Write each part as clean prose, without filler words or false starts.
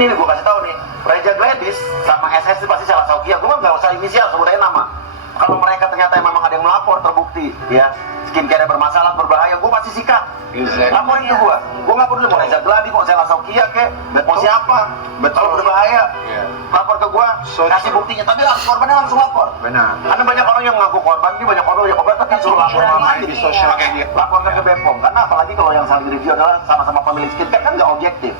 Ini nih gue kasih tahu nih, Reza Gladys sama SS pasti salah Saukia. Gue nggak usah inisial, sebutin nama. Kalau mereka ternyata memang ada yang melapor terbukti, ya skincare bermasalah berbahaya, gue pasti sikat. Laporin ke gue nggak peduli mau Reza Gladys, mau Sela Saukia kek, mau siapa. Kalau berbahaya, lapor ke gue, kasih buktinya. Tapi langsung korbannya langsung lapor. Benar. Ada banyak orang yang mengaku korban, ini banyak korban, tapi suruh lapor lagi di sosial media. Laporkan ke BPOM, karena apalagi kalau yang saling review adalah sama-sama pemilik skincare kan nggak objektif.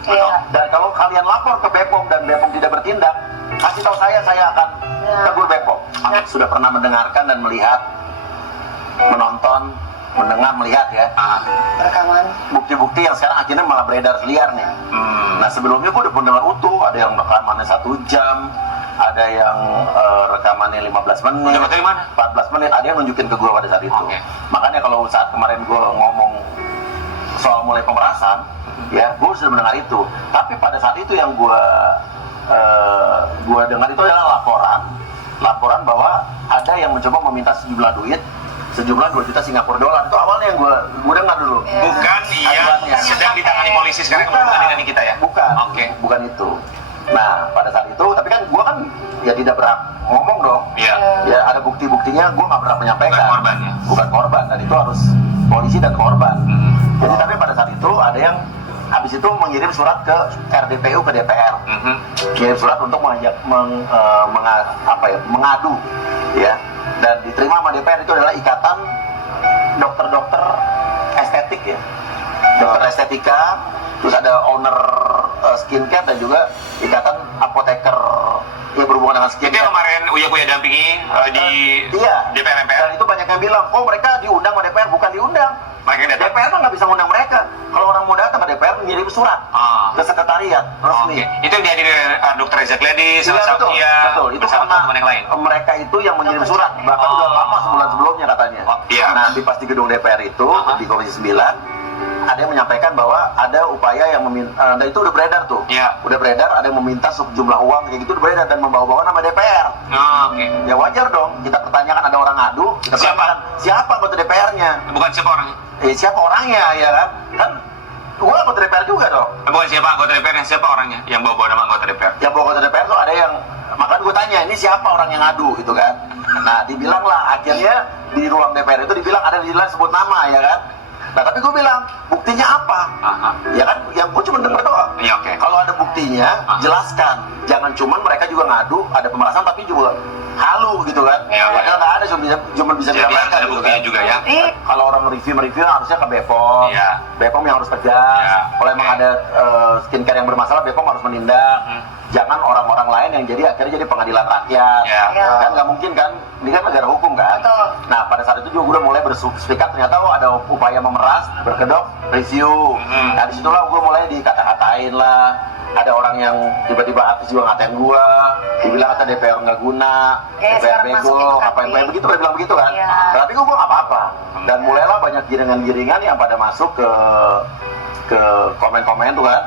Dan kalau kalian lapor ke BPOM dan BPOM tidak bertindak, kasih tahu saya akan tegur BPOM. Sudah pernah mendengarkan dan melihat, menonton, mendengar, melihat ya rekaman bukti-bukti yang sekarang akhirnya malah beredar liar nih. Nah sebelumnya gue udah mendengar utuh, ada yang rekamannya 1 jam, ada yang rekamannya 15 menit, 14 menit, ada yang nunjukin ke gue pada saat itu. Makanya kalau saat kemarin gue ngomong soal mulai pemerasan, ya gue sudah mendengar itu. Tapi pada saat itu yang gue dengar itu adalah laporan bahwa ada yang mencoba meminta sejumlah $2 juta Singapura. Itu awalnya yang gue dengar dulu. Bukan yang sedang ditangani polisi sekarang yang berhubungan dengan kita ya? Bukan itu. Nah pada saat itu, tapi kan gue kan ya tidak berhak ngomong dong. Ya ada bukti-buktinya, gue nggak pernah menyampaikan. Bukan korban, dan itu harus polisi dan korban. Jadi tapi pada saat itu ada yang habis itu mengirim surat ke RDPU, ke DPR, kirim surat untuk mengadu, ya, dan diterima sama DPR. Itu adalah ikatan dokter-dokter estetik, ya, dokter estetika, terus ada owner skincare dan juga ikatan apoteker yang berhubungan dengan skincare. Itu kemarin Uya dampingi di DPR. Dan itu banyak yang bilang, oh mereka diundang sama DPR, bukan diundang. DPR kan nggak bisa ngundang mereka. Kalau orang mau datang ke DPR mengirim surat ke sekretariat resmi. Itu yang dihadiri Dr. Reza Gladys, Sela Saukia, betul. Itu bersama teman-teman yang lain. Mereka itu yang mengirim surat, bahkan udah lama sebulan sebelumnya katanya. Nah, pas di gedung DPR itu di Komisi 9 ada yang menyampaikan bahwa ada upaya yang meminta, dan itu udah beredar tuh. Udah beredar, ada yang meminta sejumlah uang kayak gitu, udah beredar dan membawa-bawa nama DPR. Ya wajar dong, kita pertanyakan, ada orang ngadu, kita pertanyakan siapa anggota DPR-nya? Bukan siapa orangnya? Siapa orangnya, ya kan? Kan gua anggota DPR juga dong. Bukan siapa anggota DPR, siapa orangnya yang bawa nama anggota DPR? Yang bawa anggota DPR tuh ada yang, makanya gue tanya, ini siapa orang yang ngadu gitu kan? Nah dibilang lah, akhirnya di ruang DPR itu dibilang ada sebut nama, ya kan? Nah tapi gue bilang, buktinya apa? Ya kan, yang gue cuma denger doang. Kalau ada buktinya, jelaskan. Jangan cuman mereka juga ngadu, ada pemerasan tapi juga halu gitu kan. Padahal nggak ada, cuma bisa disampaikan gitu kan. Juga ya. Kalau orang mereview harusnya ke BPOM. BPOM yang harus tegas. Kalau emang ada skincare yang bermasalah, BPOM harus menindak. Jangan orang-orang lain yang jadi akhirnya jadi pengadilan rakyat. Kan nggak mungkin kan, ini kan negara hukum kan. Nah pada saat itu juga gue udah mulai berserikat, ternyata ada upaya memeras, berkedok, review. Nah disitulah gue mulai dikata-katain lah. Ada orang yang tiba-tiba artis juga ngatain gue, dibilang kata DPR nggak guna, DPR bego, ngapain begitu, bilang begitu kan. Tapi gue nggak apa-apa. Dan mulailah banyak giringan-giringan yang pada masuk ke komen-komen tuh kan.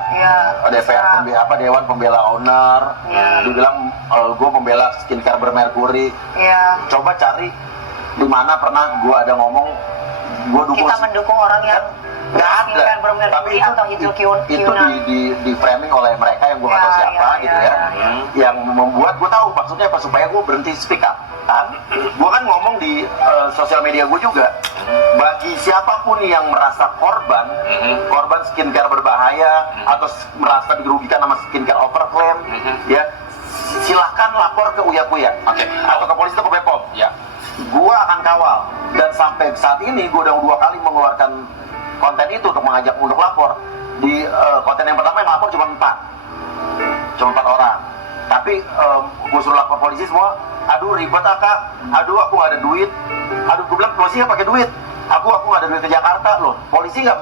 DPR Dewan Pembela Owner, dibilang gue pembela skincare bermerkuri. Coba cari di mana pernah gue ada ngomong gue dukung, kita mendukung orang yang nggak ada. Tapi itu di framing oleh mereka yang gue nggak tahu siapa gitu ya. Yang membuat gue tahu maksudnya apa, supaya gue berhenti speak up. Gue kan ngomong di sosial media gue juga, bagi siapapun yang merasa korban skincare berbahaya atau merasa dirugikan sama skincare overclaim, ya silahkan lapor ke Uya atau ke polisi atau ke BPOM. Gue akan kawal, dan sampai saat ini gue udah 2 kali mengeluarkan konten itu untuk mengajak untuk lapor. Di konten yang pertama yang lapor cuma 4 orang, tapi gue suruh lapor polisi semua. Aduh ribet kak, aduh aku gak ada duit, aduh gue bilang polisi gak pakai duit, aku gak ada duit ke Jakarta loh. Polisi nggak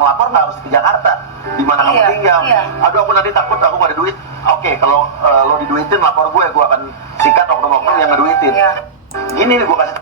ngelapor nggak harus ke Jakarta, di mana kamu tinggal. Aduh aku nanti takut aku gak ada duit. Oke, kalau lo diduitin lapor gue akan sikat oknum-oknum yang ngeduitin. Gini nih gue kasih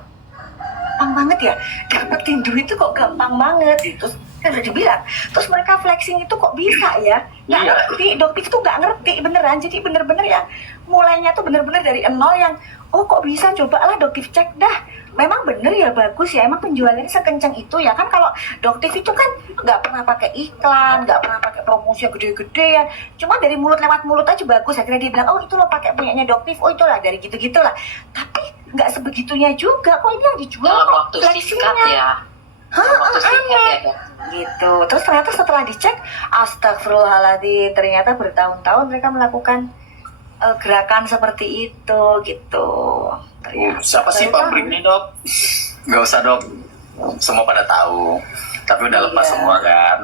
gampang banget ya, dapetin duit itu kok gampang banget. Terus kan udah dibilang, terus mereka flexing itu kok bisa ya, nggak ngerti. Dokter itu nggak ngerti beneran. Jadi bener-bener ya mulainya tuh bener-bener dari nol yang, oh kok bisa, cobalah dokter cek dah. memang bener ya, bagus ya, emang penjualannya sekencang itu ya kan. Kalau Doktif itu kan nggak pernah pakai iklan, nggak pernah pakai promosi yang gede-gede ya, cuma dari mulut lewat mulut aja bagus. Akhirnya dia bilang, oh itu lo pakai punyanya Doktif, oh itulah, dari gitu-gitu lah. Tapi nggak sebegitunya juga kok, ini yang dijual Dalam kok waktu singkat fleksinya. ya. Hah, Dalam waktu singkat ya, aneh Dok. gitu. Terus ternyata setelah dicek, astagfirullahaladzim, ternyata bertahun-tahun mereka melakukan gerakan seperti itu gitu. Ternyata Siapa sih baru tahu. pabriknya, Dok? Gak usah, Dok. Semua pada tahu. Tapi udah lepas Iya. semua kan.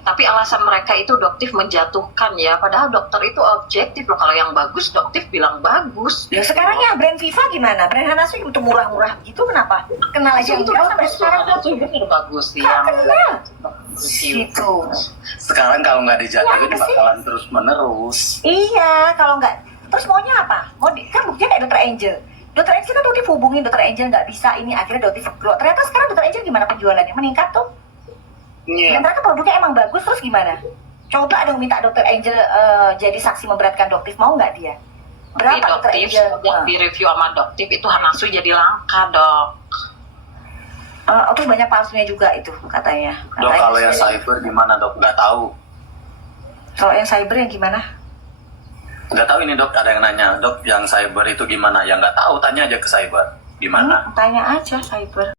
Tapi alasan mereka itu Doktif menjatuhkan ya, padahal dokter itu objektif loh. Kalau yang bagus Doktif bilang bagus. Ya sekarang ya brand Viva gimana? Brand Hanasu itu murah-murah gitu, kenapa? Kenal aja Itu enggak sampai bagus loh, sekarang karena itu bener bagus sih Nggak yang kenal. review. Gitu. Sekarang kalau nggak dijatuhin Ya, sih. bakalan terus menerus. Iya, kalau nggak, terus maunya apa? Kan buktinya kayak Dr. Angel. Dr. Angel kan Doktif hubungin Dr. Angel nggak bisa, ini akhirnya Doktif keluar. Ternyata sekarang Dr. Angel gimana penjualannya? Meningkat tuh. Iya. Dan mereka produknya emang bagus, terus gimana? Coba dong minta Dr. Angel jadi saksi memberatkan Doktif, mau nggak dia? Tapi Berapa Dr. Doktif Angel? yang di review sama Doktif itu Hanasu jadi langka, Dok. Terus banyak palsunya juga itu katanya. Dok, kalau yang cyber gimana, Dok? Nggak tahu. Kalau yang cyber yang gimana? Nggak tahu ini, Dok. Ada yang nanya, Dok, yang cyber itu gimana? Yang nggak tahu, tanya aja ke cyber. Gimana? Tanya aja cyber.